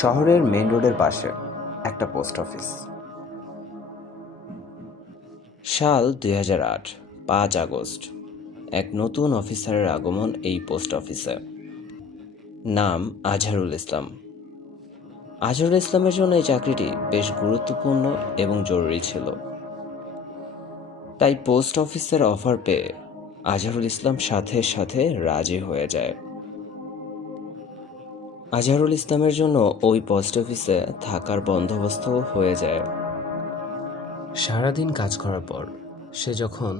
শহরের মেইন রোডের পাশে একটা পোস্ট অফিস। সাল ২০০৮, ৫ আগস্ট। এক নতুন অফিসারের আগমন এই পোস্ট অফিসে। নাম আজহারুল ইসলাম। আজহারুল ইসলামের জন্য এই চাকরিটি বেশ গুরুত্বপূর্ণ এবং জরুরি ছিল। তাই পোস্ট অফিসের অফার পেয়ে আজহারুল ইসলাম সাথে সাথে রাজি হয়ে যায়। আজহারুল ইসলামের জন্য ওই পোস্ট অফিসে থাকার বন্দোবস্ত হয়ে যায়। সারাদিন কাজ করার পর সে যখন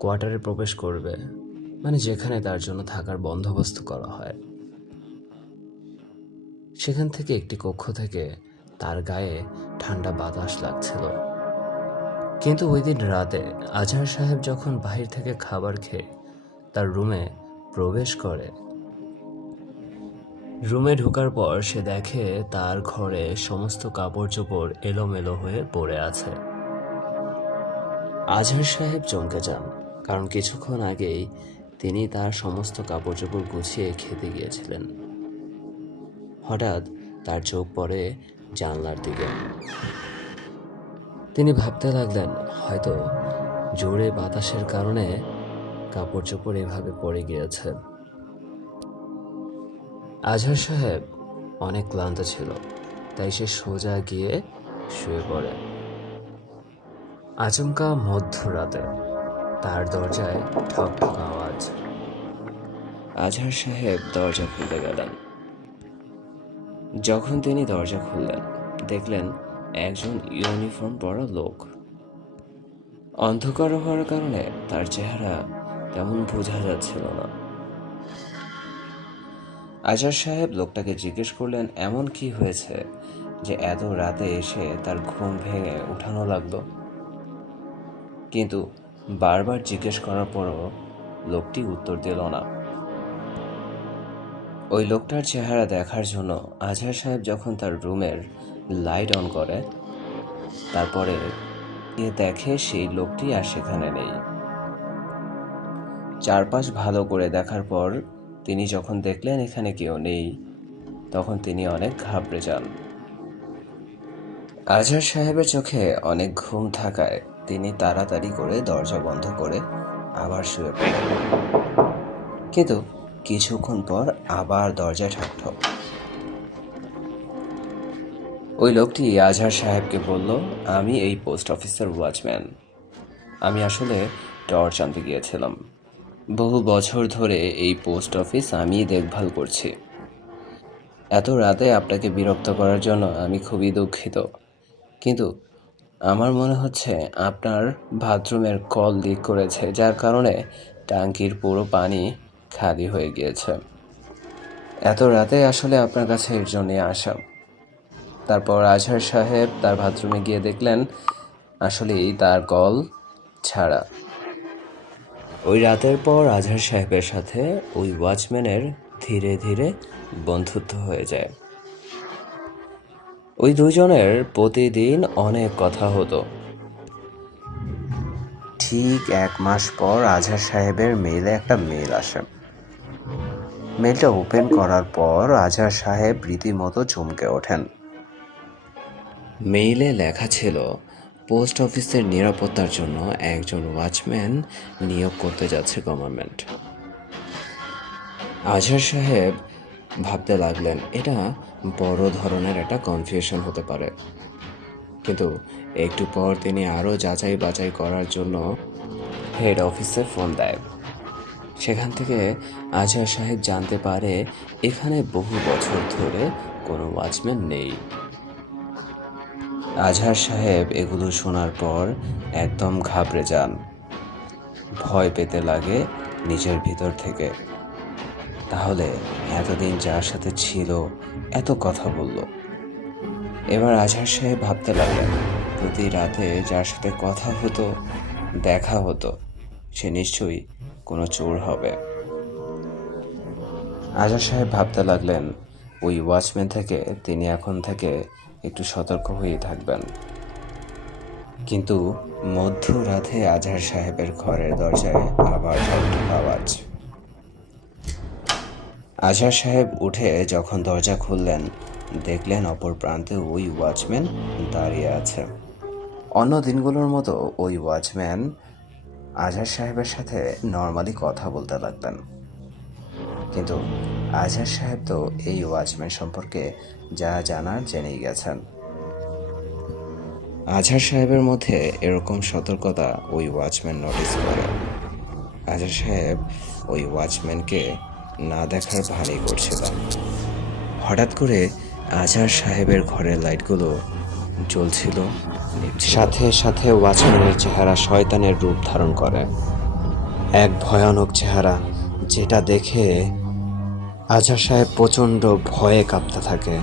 কোয়ার্টারে প্রবেশ করবে, মানে যেখানে তার জন্য থাকার বন্দোবস্ত করা হয়, সেখান থেকে একটি কক্ষ থেকে তার গায়ে ঠান্ডা বাতাস লাগছিল। কিন্তু ওই দিন রাতে আজহার সাহেব যখন বাহির থেকে খাবার খেয়ে তার রুমে প্রবেশ করে, রুমে ঢোকার পর সে দেখে তার ঘরে সমস্ত কাপড় চোপড় এলোমেলো হয়ে পড়ে আছে। আজহার সাহেব চমকে যান, কারণ কিছুক্ষণ আগেই তিনি তার সমস্ত কাপড় চোপড় গুছিয়ে খেতে গিয়েছিলেন। হঠাৎ তার চোখ পড়ে জানলার দিকে। তিনি ভাবতে লাগলেন, হয়তো জোরে বাতাসের কারণে কাপড় চোপড় এভাবে পড়ে গিয়েছে। আজহার সাহেব অনেক ক্লান্ত ছিল, তাই সে সোজা গিয়ে শুয়ে পড়ে। আচমকা মধ্যরাতে তার দরজায় ঠক ঠক আওয়াজ। আজহার সাহেব দরজা খুলতে গেলেন। যখন তিনি দরজা খুললেন, দেখলেন একজন ইউনিফর্ম পরা লোক। অন্ধকার হওয়ার কারণে তার চেহারা তেমন বোঝা যাচ্ছিল না। আজহার সাহেব লোকটাকে জিজ্ঞেস করলেন, এমন কি হয়েছে যে এত রাতে এসে তার ঘুম ভেঙে উঠানো লাগলো। কিন্তু বারবার জিজ্ঞেস করার পরও লোকটি উত্তর দিল না। ওই লোকটার চেহারা দেখার জন্য আজহার সাহেব যখন তার রুমের লাইট অন করে, তারপরে দেখে সেই লোকটি আর সেখানে নেই। চারপাশ ভালো করে দেখার পর তিনি যখন দেখলেন এখানে কেউ নেই, তখন তিনি অনেক ঘাবড়ে যান। আজহার সাহেবের চোখে অনেক ঘুম থাকায় তিনি তাড়াতাড়ি করে দরজা বন্ধ করে আবার শুয়ে পড়লেন। কিন্তু কিছুক্ষণ পর আবার দরজায় ঠকঠক। ওই লোকটি আজহার সাহেবকে বলল, আমি এই পোস্ট অফিসের ওয়াচম্যান। আমি আসলে টর্চ আনতে গিয়েছিলাম। বহু বছর ধরে এই পোস্ট অফিস আমি দেখভাল করছি। এত রাতে আপনাকে বিরক্ত করার জন্য আমি খুবই দুঃখিত, কিন্তু আমার মনে হচ্ছে আপনার বাথরুমের কল লিক করেছে, যার কারণে ট্যাঙ্কির পুরো পানি খালি হয়ে গিয়েছে। এত রাতে আসলে আপনার কাছে এর জন্যে আসা। তারপর আজহার সাহেব তার বাথরুমে গিয়ে দেখলেন আসলেই তার কল ছাড়া। ওই রাতের পর আজহার সাহেবের সাথে ওই ওয়াচম্যানের ধীরে ধীরে বন্ধুত্ব হয়ে যায়। ওই দুজনের প্রতিদিন অনেক কথা হতো। ঠিক 1 মাস পর আজহার সাহেবের মেইলে একটা মেইল আসে। মেইলটা ওপেন করার পর আজহার সাহেব রীতিমতো চমকে ওঠেন। মেইলে লেখা ছিল, পোস্ট অফিসের নিরাপত্তার জন্য একজন ওয়াচম্যান নিয়োগ করতে যাচ্ছে গভর্নমেন্ট। আজহার সাহেব ভাবতে লাগলেন এটা বড় ধরনের একটা কনফিউশন হতে পারে। কিন্তু একটু পর তিনি আরও যাচাই বাছাই করার জন্য হেড অফিসে ফোন দেয়। সেখান থেকে আজহার সাহেব জানতে পারে এখানে বহু বছর ধরে কোনো ওয়াচম্যান নেই। আজহার সাহেব এগুলো শোনার পর একদম ঘাবড়ে যান। ভয় পেতে লাগে নিজের ভিতর থেকে। তাহলে এতদিন যার সাথে ছিল, এত কথা বলল, এবার আজহার সাহেব ভাবতে লাগলেন প্রতি রাতে যার সাথে কথা হতো, দেখা হতো, সে নিশ্চয়ই কোনো চোর হবে। আজহার সাহেব ভাবতে লাগলেন ওই ওয়াচম্যান থেকে তিনি এখন থেকে একটু সতর্ক হয়েই থাকবেন। কিন্তু মধ্যরাতে আজহার সাহেবের ঘরের দরজায় আবার ঠকঠক আওয়াজ। আজহার সাহেব উঠে যখন দরজা খুললেন, দেখলেন অপর প্রান্তে ওই ওয়াচম্যান দাঁড়িয়ে আছে। অন্য দিনগুলোর মতো ওই ওয়াচম্যান আজহার সাহেবের সাথে নর্মালি কথা বলতে লাগলেন। কিন্তু আজহার সাহেব তো এই ওয়াচম্যান সম্পর্কে যা জানার জেনেই গেছেন। আজহার সাহেবের মধ্যে এরকম সতর্কতা ওই ওয়াচম্যান নোটিস করে। আজহার সাহেব ওই ওয়াচম্যানকে না দেখার ভানই করছিলেন। হঠাৎ করে আজহার সাহেবের ঘরের লাইটগুলো জ্বলছিল, নিভছিল। সাথে সাথে ওয়াচম্যানের চেহারা শয়তানের রূপ ধারণ করে, এক ভয়ানক চেহারা যেটা দেখে আজহার সাহেব প্রচণ্ড ভয়ে কাঁপতে থাকে।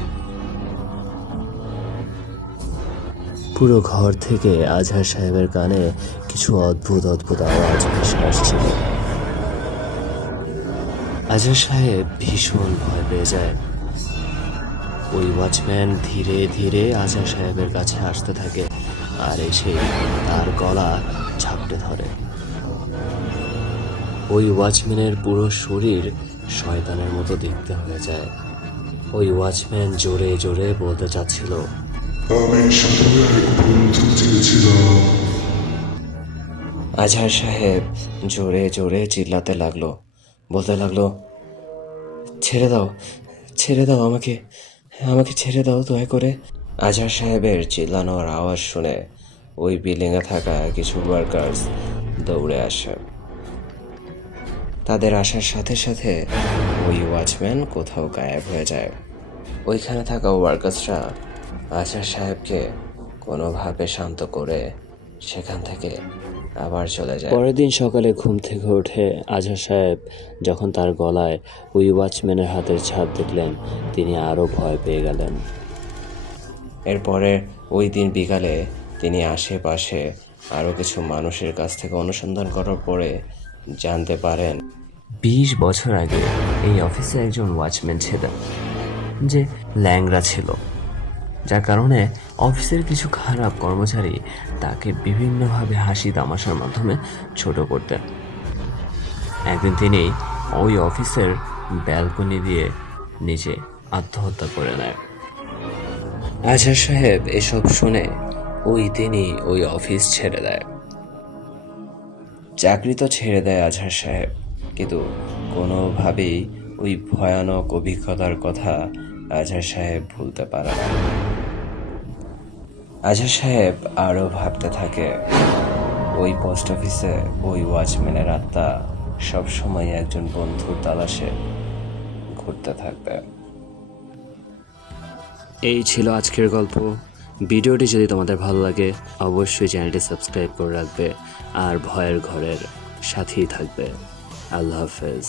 পুরো ঘর থেকে আজহার সাহেবের কানে কিছু অদ্ভুত অদ্ভুত আওয়াজ ভেসে আসছিল। আজহার সাহেব ভীষণ ভয় পেয়ে যায়। ওই ওয়াচম্যান ধীরে ধীরে আজহার সাহেবের কাছে আসতে থাকে আর এসে তার গলা ঝাপটে ধরে। ওই ওয়াচম্যানের পুরো শরীর শয়তানের মতো দেখতে হয়ে যায়। ওই ওয়াচম্যান জোরে জোরে বলতে চাচ্ছিল, আমি শুধু এক বন্ধু চেয়েছিলাম। আজহার সাহেব জোরে জোরে চিল্লাতে লাগলো, বলতে লাগলো, ছেড়ে দাও, ছেড়ে দাও আমাকে, আমাকে ছেড়ে দাও দয়া করে। আজহার সাহেবের চিল্লানোর আওয়াজ শুনে ওই বিল্ডিংয়ে থাকা কিছু ওয়ার্কার্স দৌড়ে আসে। তাদের আসার সাথে সাথে ওই ওয়াচম্যান কোথাও গায়েব হয়ে যায়। ওইখানে থাকা ওয়ার্কার্সরা আজহার সাহেবকে কোনোভাবে শান্ত করে সেখান থেকে আবার চলে যায়। পরের দিন সকালে ঘুম থেকে উঠে আজহার সাহেব যখন তার গলায় ওই ওয়াচম্যানের হাতের ছাপ দেখলেন, তিনি আরও ভয় পেয়ে গেলেন। এরপরে ওই দিন বিকালে তিনি আশেপাশে আরও কিছু মানুষের কাছ থেকে অনুসন্ধান করার পরে জানতে পারেন 20 বছর আগে এই অফিসে একজন ওয়াচম্যান ছিলেন যে ল্যাংড়া ছিল, যার কারণে অফিসের কিছু খারাপ কর্মচারী তাকে বিভিন্নভাবে হাসি তামাশার মাধ্যমে ছোট করতেন। একদিন তিনি ওই অফিসের ব্যালকনি দিয়ে নিজে আত্মহত্যা করে নেয়। আজহার সাহেব এসব শুনে ওই দিনই ওই অফিস ছেড়ে দেয়। চাকরি তো ছেড়ে দেয় আজহার সাহেব, কিন্তু কোনোভাবেই ওই ভয়ানক অভিজ্ঞতার কথা আজহার সাহেব ভুলতে পারে না। আজহার সাহেব আরও ভাবতে থাকে, ওই পোস্ট অফিসে ওই ওয়াচম্যানের আত্মা সবসময় একজন বন্ধুর তালাশে ঘুরতে থাকবে। এই ছিল আজকের গল্প। ভিডিওটি যদি তোমাদের ভালো লাগে অবশ্যই চ্যানেলটি সাবস্ক্রাইব করে রাখবে আর ভয়ের ঘরের সাথেই থাকবে। আল্লাহ হাফেজ।